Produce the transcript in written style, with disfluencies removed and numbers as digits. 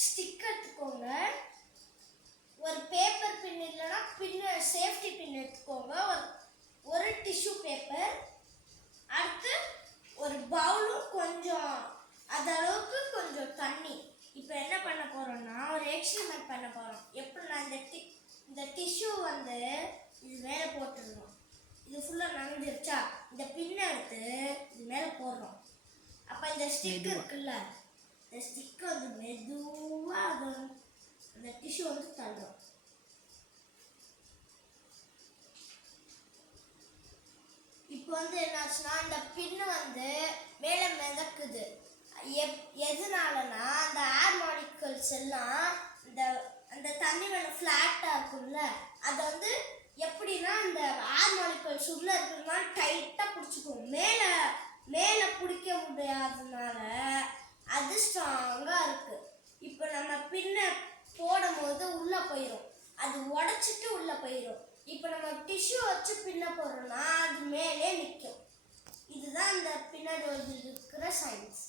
Stick எடுத்துக்கோங்க. ஒரு paper பின் இல்லைன்னா சேஃப்டி பின் எடுத்துக்கோங்க. ஒரு டிஷ்யூ பேப்பர், அடுத்து ஒரு பவுலும் கொஞ்சம் அதளவுக்கு கொஞ்சம் தண்ணி. இப்போ என்ன பண்ண போறோம்னா ஒரு எக்ஸ்பெரிமெண்ட் பண்ண போறோம். எப்படின்னா இந்த டிஷ்யூ இது மேலே போட்டுருவோம். இது ஃபுல்லாக நனைஞ்சிருச்சா, இந்த பின்னை எடுத்து இது மேலே போடுறோம். அப்போ இந்த ஸ்டிக் இருக்குல்ல, இந்த ஸ்டிக் மெதுவாக அந்த டிஷ்யூ தள்ளுறோம். இப்போ என்னாச்சுன்னா இந்த பின்னு மேலே மிதக்குது. எதனாலனா அந்த ஏர் மாலிகுல்ஸ் எல்லாம் அந்த தண்ணி மேலே ஃப்ளாட்டாக இருக்கும்ல, அதை எப்படின்னா இந்த ஏர் மாலிகுல்ஸ் உள்ள இருக்கிறதுனா டைட்டாக பிடிச்சிக்கும். மேலே பிடிக்க முடியாததுனால அது ஸ்ட்ராங்காக இருக்கு. இப்போ நம்ம பின்னை போடும் போது உள்ளே போயிடும், அது உடச்சிட்டு உள்ளே போயிடும். இப்போ நம்ம டிஷ்யூ வச்சு பின்ன போடுறோம்னா அது மேலே நிற்கும். இதுதான் இந்த பின்னாடி இருக்கிற சயின்ஸ்.